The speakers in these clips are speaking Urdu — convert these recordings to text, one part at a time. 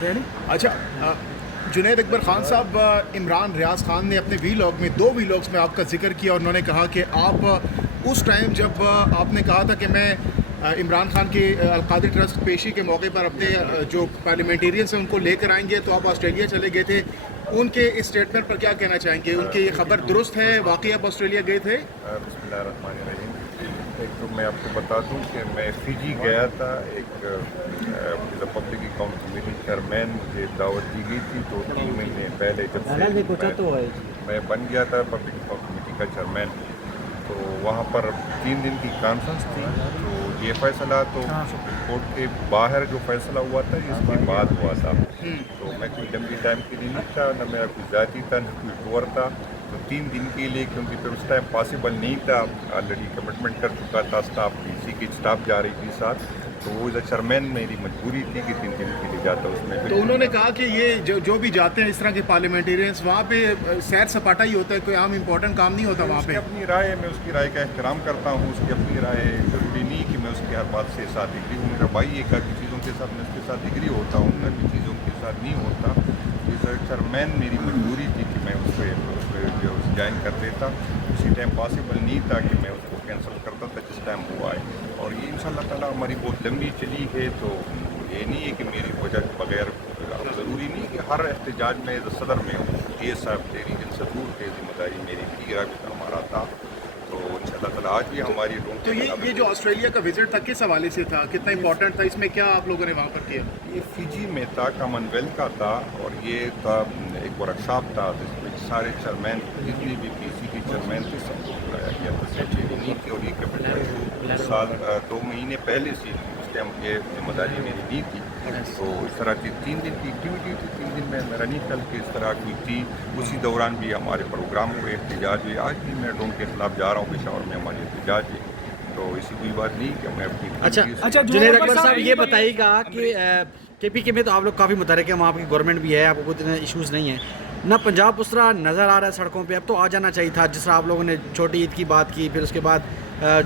اچھا جنید اکبر خان صاحب، عمران ریاض خان نے اپنے وی لاگ میں 2 وی لاگس میں آپ کا ذکر کیا اور انہوں نے کہا کہ آپ اس ٹائم جب آپ نے کہا تھا کہ میں عمران خان کی القادری ٹرسٹ پیشی کے موقع پر اپنے جو پارلیمنٹیرینس ہیں ان کو لے کر آئیں گے تو آپ آسٹریلیا چلے گئے تھے، ان کے اس اسٹیٹمنٹ پر کیا کہنا چاہیں گے؟ ان کی یہ خبر درست ہے؟ واقعی آپ آسٹریلیا گئے تھے؟ بسم اللہ الرحمن الرحیم۔ ایک تو میں آپ کو بتا دوں کہ میں فجی گیا تھا، ایک پبلک اکاؤنٹ کمیٹی چیئرمین مجھے دعوت دی گئی تھی 2-3 مہینے پہلے، جب سے میں بن گیا تھا پبلک اکاؤنٹ کمیٹی کا چیئرمین، تو وہاں پر 3 دن کی کانفرنس تھی۔ تو یہ فیصلہ تو سپریم کورٹ کے باہر جو فیصلہ ہوا تھا اس کے بعد ہوا تھا، تو میں کوئی لمبی ٹائم کے لیے نہیں تھا، نہ میرا کوئی ذاتی تھا نہ کوئی ٹور تھا، تو 3 دن کے لیے، کیونکہ پھر اس ٹائم پاسبل نہیں تھا، آلریڈی کمٹمنٹ کر چکا تھا اسٹاف کی، اسی کی اسٹاف جا رہی تھی ساتھ، تو وہ چیئرمین میری مجبوری تھی کہ 3 دن کے لیے جاتا اس میں۔ تو انہوں نے کہا کہ یہ جو بھی جاتے ہیں اس طرح کے پارلیمنٹیرینس، وہاں پہ سیر سپاٹا ہی ہوتا ہے، کوئی عام امپورٹنٹ کام نہیں ہوتا وہاں پہ۔ اپنی رائے ہے، میں اس کی رائے کا احترام کرتا ہوں، اس کی اپنی رائے ہے، ضروری نہیں کہ میں اس کی ہر بات سے ساتھ ایگری ہوں، میرا بھائی ہے، کافی چیزوں کے ساتھ میں اس کے ساتھ ایگری ہوتا ہوں، کافی چیزوں کے ساتھ نہیں ہوتا۔ چیئرمین میری مجبوری تھی کہ میں اس پہ جوائن کر دیتا، اسی ٹائم پاسبل نہیں تھا کہ میں اس کو کینسل کرتا تھا جس ٹائم ہوا ہے، اور یہ انشاءاللہ تعالیٰ ہماری بہت لمبی چلی ہے، تو یہ نہیں ہے کہ میری وجہ کے بغیر، ضروری نہیں کہ ہر احتجاج میں صدر میں ہوں، یہ صاحب تیری دن سے دور ہے، ذمہ داری میری بھی ہمارا تھا، تو انشاءاللہ تعالیٰ آج بھی ہماری تو یہ جو آسٹریلیا کا وزٹ تھا کس حوالے سے تھا، کتنا امپورٹنٹ تھا، اس میں کیا آپ لوگوں نے وہاں پر کیا؟ یہ فجی میں تھا، کامن ویلتھ کا تھا، اور یہ تھا ایک ورکشاپ تھا جس میں سارے چیئرمین جتنے بھی پی سی کے چیئرمین تھے سب کو بلایا گیا تھا، سیچری نہیں تھی، اور یہ کمٹمنٹ سال 2 مہینے پہلے سے اس ٹائم یہ ذمہ داری میری نہیں تھی، تو اس طرح کی 3 دن کی ایکٹیویٹی تھی، 3 دن میں میرا نہیں کل کے اس طرح کی تھی، اسی دوران بھی ہمارے پروگرام ہوئے، احتجاج ہوئے، آج بھی میں ڈرون کے خلاف جا رہا ہوں پشاور میں، ہماری احتجاج ہے، تو ایسی کوئی بات نہیں کہ میں اپنی۔ اچھا جنید اکبر صاحب یہ بتائیے گا کہ کے پی کے میں تو آپ لوگ کافی متحرک ہیں، وہاں کی گورنمنٹ بھی ہے، آپ کو اتنے ایشوز نہیں ہیں، نہ پنجاب اس طرح نظر آ رہا ہے سڑکوں پہ، اب تو آ جانا چاہیے تھا، جس طرح آپ لوگوں نے چھوٹی عید کی بات کی، پھر اس کے بعد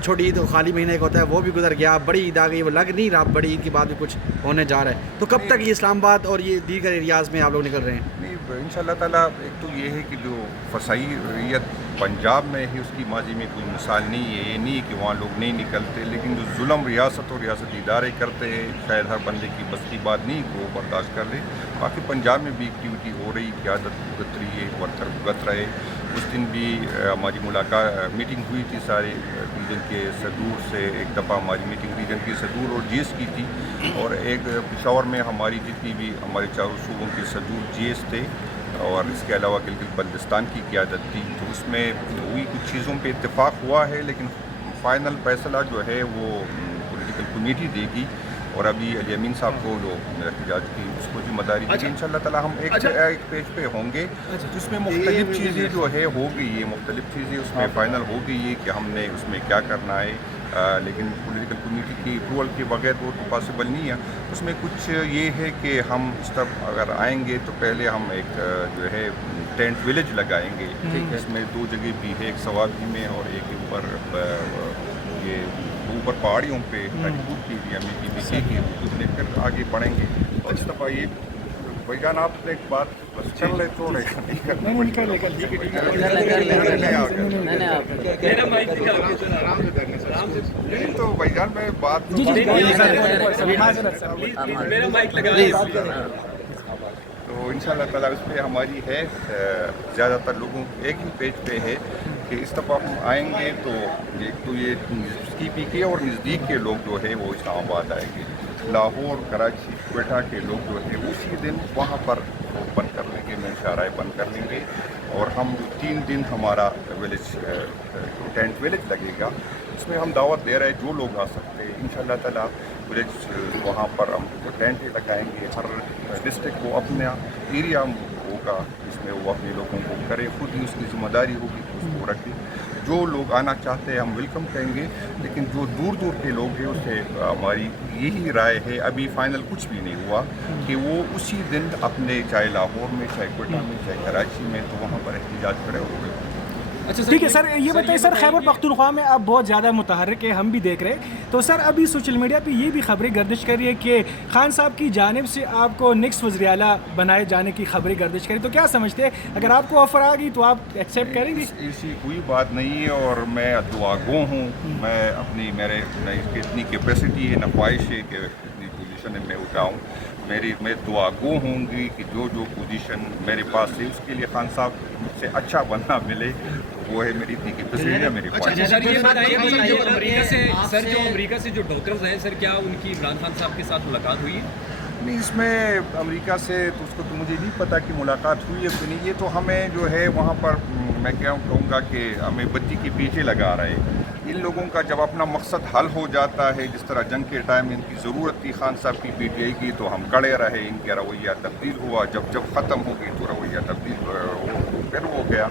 چھوٹی عید خالی مہینے کا ہوتا ہے وہ بھی گزر گیا، بڑی عید آ گئی، وہ لگ نہیں رہا بڑی عید کے بعد بھی کچھ ہونے جا رہا ہے، تو کب تک یہ اسلام آباد اور یہ دیگر ایریاز میں آپ لوگ نکل رہے ہیں؟ نہیں، انشاءاللہ تعالیٰ ایک تو یہ ہے کہ جو فسائیت پنجاب میں ہے اس کی ماضی میں کوئی مثال نہیں ہے، یہ نہیں کہ وہاں لوگ نہیں نکلتے، لیکن جو ظلم ریاست اور ریاستی ادارے کرتے ہیں شاید ہر بندے کی بس کی بات نہیں کہ وہ برداشت کر لے، باقی پنجاب میں بھی ایکٹیویٹی ہو رہی، قیادت بھگت رہی ہے، ورکر بھگت رہے، اس دن بھی ہماری میٹنگ ہوئی تھی سارے ریجن کے صدور سے، ایک دفعہ ہماری میٹنگ ریجن کے صدور اور جی ایس کی تھی، اور ایک پشاور میں ہماری جتنی بھی ہمارے چاروں صوبوں کے صدور جی ایس تھے، اور اس کے علاوہ گلگت بلتستان کی قیادت تھی، تو اس میں وہی کچھ چیزوں پہ اتفاق ہوا ہے، لیکن فائنل فیصلہ جو ہے وہ پولیٹیکل کمیٹی دے گی، اور ابھی علی امین صاحب کو جو احتجاج کی اس کو ذمہ داری دی، انشاءاللہ تعالیٰ ہم ایک پیج پہ ہوں گے، اس میں مختلف چیزیں جو ہے ہو گئی ہے، مختلف چیزیں اس میں فائنل ہو گئی ہے کہ ہم نے اس میں کیا کرنا ہے، لیکن پولیٹیکل کمیٹی کی اپروول کے بغیر وہ تو پاسبل نہیں ہے، اس میں کچھ یہ ہے کہ ہم اس طرف اگر آئیں گے تو پہلے ہم ایک جو ہے ٹینٹ ولیج لگائیں گے، اس میں 2 جگہ بھی ہے، ایک سوابی میں اور ایک اوپر یہ اوپر پہاڑیوں پہ پور کی ایریا میں کی پھر آگے بڑھیں گے، اور اس دفعہ یہ بھائی جان آپ نے ایک بات بس کر لے تو تو بھائی جان میں بات تو انشاءاللہ تعالیٰ اس پہ ہماری ہے، زیادہ تر لوگوں ایک ہی پیج پہ ہے کہ اس دفعہ ہم آئیں گے تو ایک تو یہ کی پی کے اور نزدیک کے لوگ جو ہے وہ اسلام آباد آئیں گے، لاہور کراچی کوئٹہ کے لوگ جو ہے اسی دن وہاں پر بند کر لیں گے، میں شاہراہ بند کر لیں گے، اور ہم 3 دن ہمارا ولیج ٹینٹ ولیج لگے گا، اس میں ہم دعوت دے رہے ہیں جو لوگ آ سکتے ہیں انشاءاللہ تعالیٰ ولیج، وہاں پر ہم ٹینٹ لگائیں گے، ہر ڈسٹرکٹ کو اپنا ایریا ہوگا، اس میں وہ اپنے لوگوں کو کرے، خود ہی اس کی ذمہ داری ہوگی کہ اس کو رکھے، جو لوگ آنا چاہتے ہیں ہم ویلکم کہیں گے، لیکن جو دور دور کے لوگ ہیں اسے ہماری یہی رائے ہے، ابھی فائنل کچھ بھی نہیں ہوا، کہ وہ اسی دن اپنے چاہے لاہور میں، چاہے کوئٹہ میں، چاہے کراچی میں، تو وہاں پر احتجاج کرے اور ٹھیک ہے سر. یہ بتائیے سر, خیبر پختونخوا میں اب بہت زیادہ متحرک ہے, ہم بھی دیکھ رہے ہیں, تو سر ابھی سوشل میڈیا پہ یہ بھی خبریں گردش کر رہی ہے کہ خان صاحب کی جانب سے آپ کو نیکسٹ وزیر اعلیٰ بنائے جانے کی خبریں گردش کری, تو کیا سمجھتے ہیں اگر آپ کو آفر آ گئی تو آپ ایکسیپٹ کریں گے؟ ایسی کوئی بات نہیں ہے, اور میں دعا گو ہوں. میں اپنی میرے اتنی کیپیسٹی ہے, نہ خواہش ہے کہ اتنی پوزیشن میں اٹھاؤں. میں دعا گو ہوں گی کہ جو پوزیشن میرے پاس ہے اس کے لیے خان صاحب مجھ سے اچھا بننا ملے, وہ ہے میری اتنی کیپیسٹی ہے, میری خواہش. سر یہ بتائیے امریکہ سے جو ڈاکٹرز ہیں سر, کیا ان کی عمران خان صاحب کے ساتھ ملاقات ہوئی ہے؟ نہیں, اس میں امریکہ سے تو اس کو تو مجھے نہیں پتا کہ ملاقات ہوئی ہے کہ نہیں. یہ تو ہمیں جو ہے وہاں پر میں کیا کہوں گا کہ ہمیں بتی کے پیچھے لگا رہے. ان لوگوں کا جب اپنا مقصد حل ہو جاتا ہے, جس طرح جنگ کے ٹائم ان کی ضرورت تھی خان صاحب کی پی ٹی آئی کی, تو ہم کڑے رہے. ان کا رویہ تبدیل ہوا, جب ختم ہو گئی تو رویہ تبدیل پھر ہو گیا.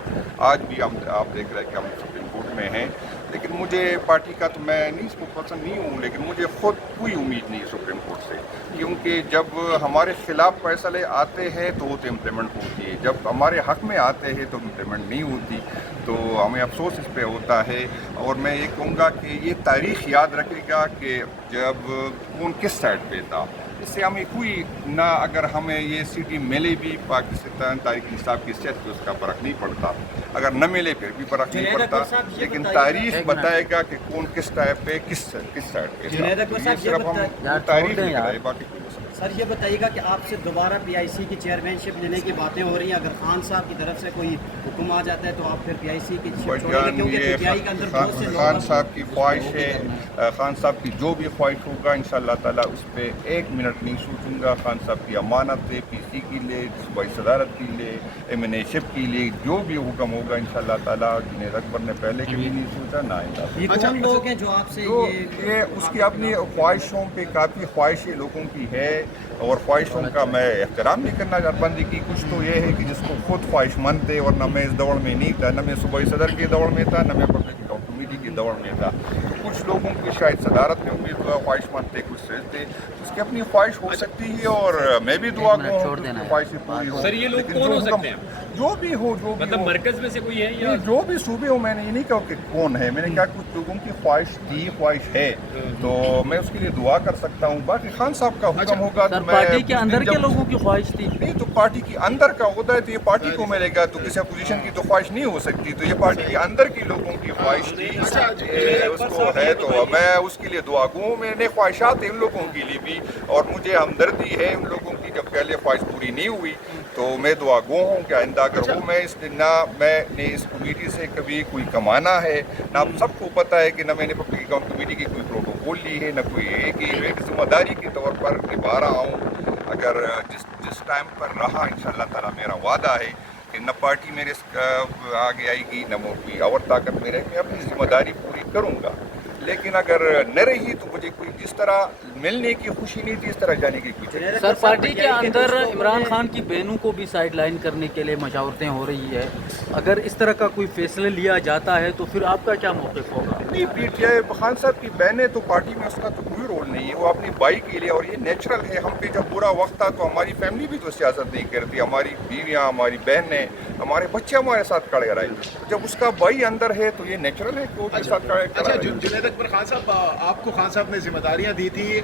آج بھی آپ دیکھ رہے ہیں کہ ہم سپریم کورٹ میں ہیں, لیکن مجھے پارٹی کا تو میں نہیں اس کو پسند نہیں ہوں, لیکن مجھے خود کوئی امید نہیں سپریم کورٹ سے, کیونکہ جب ہمارے خلاف فیصلے آتے ہیں تو وہ تو امپلیمنٹ ہوتی ہے, جب ہمارے حق میں آتے ہیں تو امپلیمنٹ نہیں ہوتی. تو ہمیں افسوس اس پہ ہوتا ہے. اور میں یہ کہوں گا کہ یہ تاریخ یاد رکھے گا کہ جب کون کس سائڈ پہ تھا. اس سے ہمیں کوئی نہ, اگر ہمیں یہ سیٹی ملے بھی پاکستان تحریک انصاف کی صحت, تو اس کا فرق نہیں پڑتا. اگر نہ ملے پھر بھی فرق نہیں پڑتا, لیکن تاریخ بتائے گا کہ کون کس ٹائپ پہ کس سائڈ پہ تھا. یہ صرف ہم تاریخ نکلائے, باقی کوئی مسئلہ. سر یہ بتائیے گا کہ آپ سے دوبارہ پی آئی سی کی چیئرمین شپ لینے کی باتیں ہو رہی ہیں, اگر خان صاحب کی طرف سے کوئی حکم آ جاتا ہے تو آپ پھر پی آئی سی کی شپ چھوڑیں گے, کیونکہ پی ٹی آئی کے اندر بہت سے لوگ خان صاحب کی خواہش ہے, خان صاحب کی جو بھی خواہش ہوگا انشاءاللہ تعالیٰ اس پہ ایک منٹ نہیں سوچوں گا. خان صاحب کی امانت ہے, پی سی کے لیے, صوبائی صدارت کے لیے, ایم این اے شپ کے لیے, جو بھی حکم ہوگا انشاءاللہ تعالیٰ. جنید اکبر نے پہلے کبھی نہیں سوچا, نہ آئندہ. یہ کون لوگ ہیں جو آپ سے یہ اس کی اپنی خواہشوں پہ کافی خواہشیں لوگوں کی ہے, اور خواہشوں کا میں احترام نہیں کرنا چاہتا. بندی کی کچھ تو یہ ہے کہ جس کو خود خواہش مند تھے, اور نہ میں اس دوڑ میں نہیں تھا, نہ میں صوبائی صدر کے دوڑ میں تھا, نہ میں پبلک اکاؤنٹ کمیٹی کی دوڑ میں تھا. کچھ لوگوں کی شاید صدارت میں خواہش مند تھے, کچھ سے تھے. اس کی اپنی خواہش ہو سکتی ہے, اور میں بھی دعا گو ہوں کہ خواہشیں پوری ہو. سر یہ لوگ کون ہو سکتے ہیں, جو بھی ہو, جو بھی مطلب مرکز میں سے کوئی ہے یا جو بھی صوبے ہو. میں نے یہ نہیں کہا کہ کون ہے, میں نے کہا کچھ لوگوں کی خواہش تھی, خواہش ہے, تو میں اس کے لیے دعا کر سکتا ہوں. باقی خان صاحب کا حکم ہوگا تو میں پارٹی کے اندر کے لوگوں کی خواہش تھی, نہیں تو پارٹی کے اندر کا ہوتا ہے تو یہ پارٹی کو ملے گا, تو کسی اپوزیشن کی تو خواہش نہیں ہو سکتی. تو یہ پارٹی کے اندر کی لوگوں کی خواہش تھی, اس کو ہے, تو میں اس کے لیے دعا گو ہوں. میرے خواہشات ہیں ان لوگوں کے لیے بھی, اور مجھے ہمدردی ہے ان لوگوں کی. جب پہلے خواہش پوری نہیں ہوئی تو میں دعا گو ہوں کہ آئندہ اگر ہوں میں نے اس کمیٹی سے کبھی کوئی کمانا ہے, نہ آپ سب کو پتہ ہے کہ نہ میں نے پبلک اکاؤنٹ کمیٹی کی کوئی پروٹوکول لی ہے, نہ کوئی ایک ذمہ داری کے طور پر نبھا رہا ہوں. اگر جس ٹائم پر رہا انشاءاللہ تعالیٰ میرا وعدہ ہے کہ نہ پارٹی میرے آگے آئے گی, نہ کوئی اور طاقت میرے, میں اپنی ذمہ داری پوری کروں گا. لیکن اگر نہ رہی تو مجھے کوئی جس طرح ملنے کی خوشی نہیں تھی, اس طرح جانے کی خوشی. سر پارٹی کے اندر عمران خان کی بہنوں کو بھی سائڈ لائن کرنے کے لیے مشاورتیں ہو رہی ہے, اگر اس طرح کا کوئی فیصلہ لیا جاتا ہے تو پھر آپ کا کیا موقف ہوگا؟ نہیں, پی ٹی آئی خان صاحب کی بہنیں تو پارٹی میں اس کا تو کوئی رول نہیں ہے, وہ اپنی بائی کے لیے, اور یہ نیچرل ہے. ہم پہ جب برا وقت تھا تو ہماری فیملی بھی تو سیاست نہیں کرتی, ہماری بیویاں, ہماری بہنیں, ہمارے بچے ہمارے ساتھ کھڑے رہے. جب اس کا بائی اندر ہے تو یہ نیچرل ہے کہ وہ بھی ساتھ کھڑے رہے. جنید اکبر خان صاحب, آپ کو خان صاحب نے ذمہ داریاں دی تھی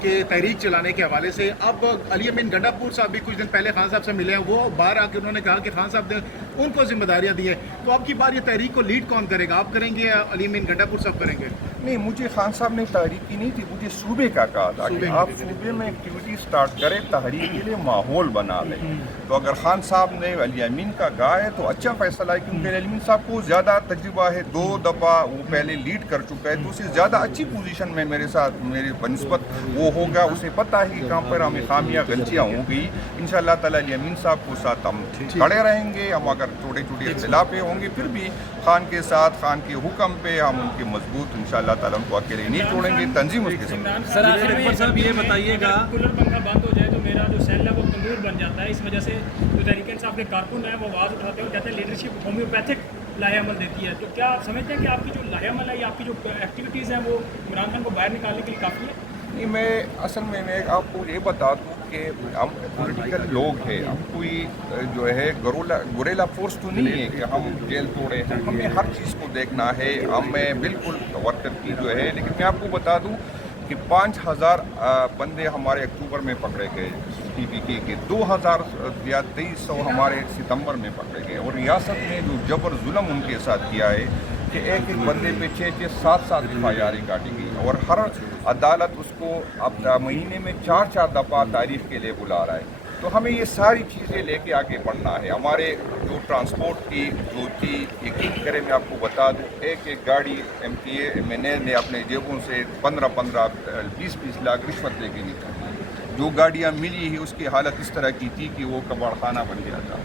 کہ تحریک چلانے کے حوالے سے. اب علی امین گنڈا پور صاحب بھی کچھ دن پہلے خان صاحب سے ملے ہیں, وہ باہر آ کے انہوں نے کہا کہ خان صاحب نے ان کو ذمہ داریاں دی ہیں. تو اب کی بار یہ تحریک کو لیڈ کون کرے گا, آپ کریں گے یا علی امین گنڈا پور صاحب کریں گے؟ نہیں, مجھے خان صاحب نے تحریک کی نہیں تھی, مجھے صوبے کا کہا تھا کہ آپ صوبے میں ایکٹیویٹی سٹارٹ کریں, تحریک کے لیے ماحول بنا لیں. تو اگر خان صاحب نے علی امین کا کہا ہے تو اچھا فیصلہ ہے, کیونکہ علی امین صاحب کو زیادہ تجربہ ہے, 2 دفعہ وہ پہلے لیڈ کر چکا ہے, تو اسے زیادہ اچھی پوزیشن میں میرے ساتھ میرے بنسبت وہ ہوگا. اسے پتہ ہے کہ کہاں پر ہمیں خامیاں غلطیاں ہوں گی. انشاءاللہ تعالیٰ علی امین صاحب کو ساتھ ہم کھڑے رہیں گے. ہم اگر چھوٹے چھوٹے اختلاف ہوں گے پھر بھی خان کے ساتھ, خان کے حکم پہ ہم ان کے مضبوط انشاءاللہ تعالیٰ ان کو اکیلے نہیں چھوڑیں گے. تنظیم اس کے ساتھ. سر آخر میں صاحب یہ بتائیے گا, کولر پنکھا بند ہو جائے تو میرا جو سیل ہے وہ تندور بن جاتا ہے. اس وجہ سے جو تحریک انصاف کے کارکن ہیں وہ آواز اٹھاتے ہیں اور کہتے ہیں لیڈرشپ ہومیوپیتھک لاہے عمل دیتی ہے. تو کیا آپ سمجھتے ہیں کہ آپ کی جو لاہے عمل ہے یا آپ کی جو ایکٹیویٹیز ہیں وہ عمران خان کو باہر نکالنے کے لیے کافی ہے؟ نہیں, میں اصل میں آپ کو یہ بتا دوں کہ کہ ہم پولیٹیکل لوگ ہیں، ہم کوئی جو ہے گوریلا فورس تو نہیں ہے کہ ہم جیل توڑے ہیں، ہمیں ہر چیز کو دیکھنا ہے، ہمیں بالکل ورکر کی جو ہے. لیکن میں آپ کو بتا دوں کہ 5000 بندے ہمارے اکتوبر میں پکڑے گئے پی پی کے 2000 یا 2300 ہمارے ستمبر میں پکڑے گئے. اور ریاست نے جو جبر ظلم ان کے ساتھ کیا ہے کہ ایک بندے پہ 6-7 FIR کاٹی گئی، اور ہر عدالت اس کو اب مہینے میں 4 دفعہ تاریخ کے لیے بلا رہا ہے. تو ہمیں یہ ساری چیزیں لے کے آگے بڑھنا ہے. ہمارے جو ٹرانسپورٹ کی جو تھی، یقین کریں میں آپ کو بتا دوں، ایک گاڑی MPA نے اپنے جیبوں سے 15-15 20-20 لاکھ رشوت لے کے نکالی. جو گاڑیاں ملی ہے اس کی حالت اس طرح کی تھی کہ وہ کباڑ خانہ بن گیا تھا.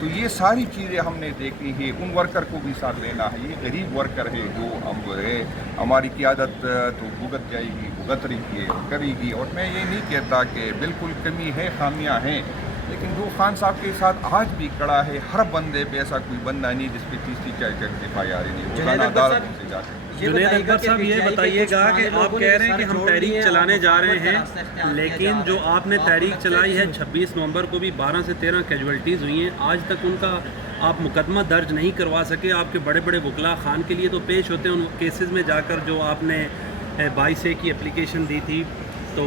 تو یہ ساری چیزیں ہم نے دیکھی ہے. ان ورکر کو بھی ساتھ لینا ہے. یہ غریب ورکر ہے جو ہم جو ہے ہماری قیادت تو بھگت جائے گی، بھگت رہی ہے اور کرے گی. اور میں یہ نہیں کہتا کہ بالکل کمی ہے، خامیاں ہیں، لیکن جو خان صاحب کے ساتھ آج بھی کڑا ہے، ہر بندے پہ ایسا کوئی بندہ نہیں جس پہ 30-40 FIR نہیں. روزانہ عدالتوں سے جاتے ہیں. جنید اکبر صاحب یہ بتائیے گا کہ آپ کہہ رہے ہیں کہ ہم تحریک چلانے جا رہے ہیں، لیکن جو آپ نے تحریک چلائی ہے 26 نومبر کو بھی 12 سے 13 کیجویلٹیز ہوئی ہیں، آج تک ان کا آپ مقدمہ درج نہیں کروا سکے. آپ کے بڑے بڑے وکلاء خان کے لیے تو پیش ہوتے ہیں ان کیسز میں جا کر جو آپ نے 22A کی اپلیکیشن دی تھی، تو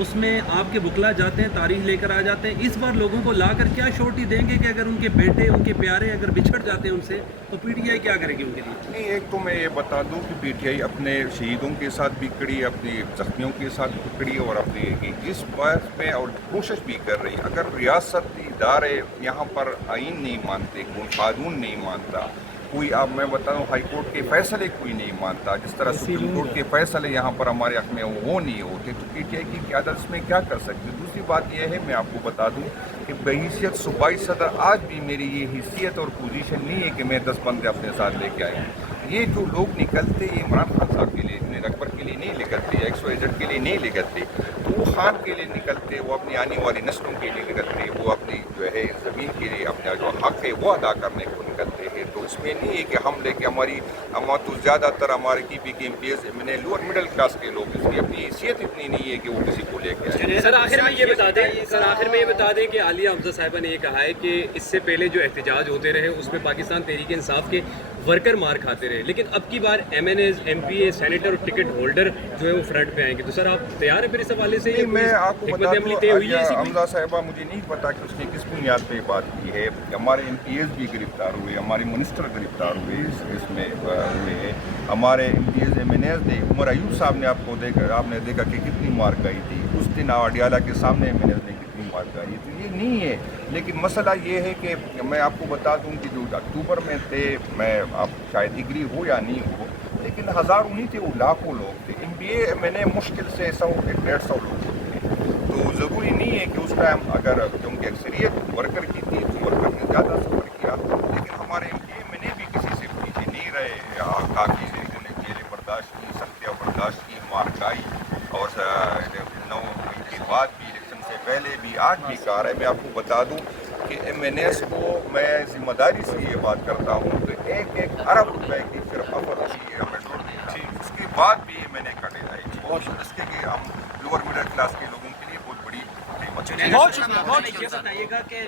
اس میں آپ کے وکلاء جاتے ہیں، تاریخ لے کر آ جاتے ہیں. اس بار لوگوں کو لا کر کیا شورٹی دیں گے کہ اگر ان کے بیٹے، ان کے پیارے اگر بچھڑ جاتے ہیں ان سے، تو PTI کیا کرے گی ان کے لیے؟ نہیں، ایک تو میں یہ بتا دوں کہ PTI اپنے شہیدوں کے ساتھ بھی کڑی، اپنے زخمیوں کے ساتھ بھی کڑی، اور اپنی اس بات میں اور کوشش بھی کر رہی. اگر ریاستی ادارے یہاں پر آئین نہیں مانتے، قانون نہیں مانتا، کوئی اب میں بتا دوں ہائی کورٹ کے فیصلے کوئی نہیں مانتا، جس طرح سپریم کورٹ کے فیصلے یہاں پر ہمارے حق میں وہ نہیں ہوتے، تو PTI کی قیادت اس میں کیا کر سکتی. دوسری بات یہ ہے، میں آپ کو بتا دوں کہ بحیثیت صوبائی صدر آج بھی میری یہ حیثیت اور پوزیشن نہیں ہے کہ میں 10 بندے اپنے ساتھ لے کے آئے. یہ جو لوگ نکلتے یہ عمران خان صاحب کے لیے، جنید اکبر کے لیے نہیں نکلتے، یا XYZ کے لیے نہیں نکلتے، تو وہ خان کے لیے نکلتے، وہ اپنی آنے والی نسلوں کے لیے نکلتے، وہ اپنی جو ہے زمین کے لیے اپنا جو حق ہے وہ ادا کرنے کو نکلتے ہیں. تو اس میں نہیں ہے کہ ہم لے کے ہماری تو زیادہ تر ہمارے PPK کے MPs لوور مڈل کلاس کے لوگ، اس کی اپنی حیثیت اتنی نہیں ہے کہ وہ کسی کو لے کے آئے. سر آخر میں یہ بتا دیں کہ عالیہ حمزہ صاحبہ نے یہ کہا ہے کہ اس سے پہلے جو احتجاج ہوتے رہے اس میں پاکستان تحریک انصاف کے ورکر مار کھاتے رہے، لیکن اب کی بار MNAs، MPA، سینیٹر اور ٹکٹ ہولڈر جو ہے وہ فرنٹ پہ آئیں گے. تو سر آپ تیار ہیں پھر اس حوالے سے؟ میں آپ کو بتا دوں عالیہ حمزہ صاحبہ مجھے نہیں پتا کہ اس نے کس بنیاد پہ بات کی ہے. ہمارے MPs بھی گرفتار ہوئے، ہمارے منسٹر گرفتار ہوئے، اس میں ہوئے ہیں. ہمارے MPs MNAs نے، عمر ایوب صاحب نے آپ نے دیکھا کہ کتنی مار کھائی تھی اس دن اڈیالہ کے سامنے MNAs نے کتنی مار کھائی. تو یہ نہیں ہے، لیکن مسئلہ یہ ہے کہ میں آپ کو بتا دوں کہ جو اکتوبر میں تھے، میں آپ شاید ایگری ہو یا نہیں ہو، لیکن ہزاروں نہیں تھے، وہ لاکھوں لوگ تھے. MPA MNA مشکل سے 100-150 لوگ تھے. تو ضروری نہیں ہے کہ اس ٹائم اگر کیونکہ اکثریت ورکر کی تھی تو ورکر نے زیادہ سفر کیا، لیکن ہمارے MPA MNA بھی کسی سے پیچھے نہیں رہے. کافی جیلیں برداشت کی، سختیاں برداشت کی، مار کھائی، اور 9 کے بعد بھی، الیکشن سے پہلے بھی، آج بھی کہا رہا ہے. میں آپ کو بتا دوں کہ MNAs کو میں ذمہ داری سے یہ بات کرتا ہوں کہ 1 ارب روپے کی صرف افر کی ہمیں ضرورت تھی. اس کے بعد بھی MNA کٹے جائے گی، بہت اس کے کہ ہم لوور مڈل کلاس کے لوگوں کے لیے بہت بڑی یہ بتائیے گا کہ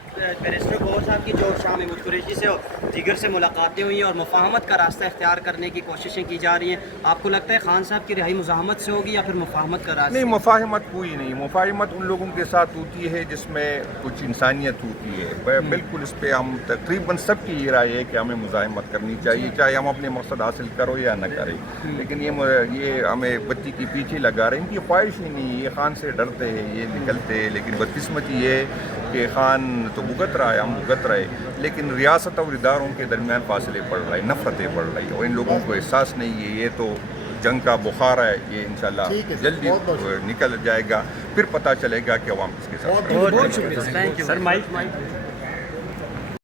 بیرسٹر گوہر صاحب کی جو شاہ محمود قریشی سے اور دیگر سے ملاقاتیں ہوئی ہیں اور مفاہمت کا راستہ اختیار کرنے کی کوششیں کی جا رہی ہیں، آپ کو لگتا ہے خان صاحب کی رہائی مزاحمت سے ہوگی یا پھر مفاہمت کا راستہ؟ نہیں، مفاہمت کوئی نہیں. مفاہمت ان لوگوں کے ساتھ ہوتی ہے جس میں کچھ انسانیت ہوتی ہے. بالکل اس پہ ہم تقریباً سب کی یہ رائے ہے کہ ہمیں مزاحمت کرنی چاہیے، چاہے ہم اپنے مقصد حاصل کرو یا نہ کریں. لیکن یہ ہمیں بچی کے پیچھے لگا رہے ہیں، ان کی خواہش ہی نہیں. یہ خان سے ڈرتے ہیں، یہ نکلتے ہیں. لیکن بدقسمتی یہ ہے کہ خان تو بھگت رہا ہے، ہم بھگت رہے، لیکن ریاست اور اداروں کے درمیان فاصلے پڑ رہے ہیں، نفرتیں بڑھ رہی ہیں، اور ان لوگوں کو احساس نہیں ہے. یہ تو جنگ کا بخار ہے، یہ انشاءاللہ جلدی نکل جائے گا، پھر پتہ چلے گا کہ عوام کس کے ساتھ. بہت شکریہ سر. مائک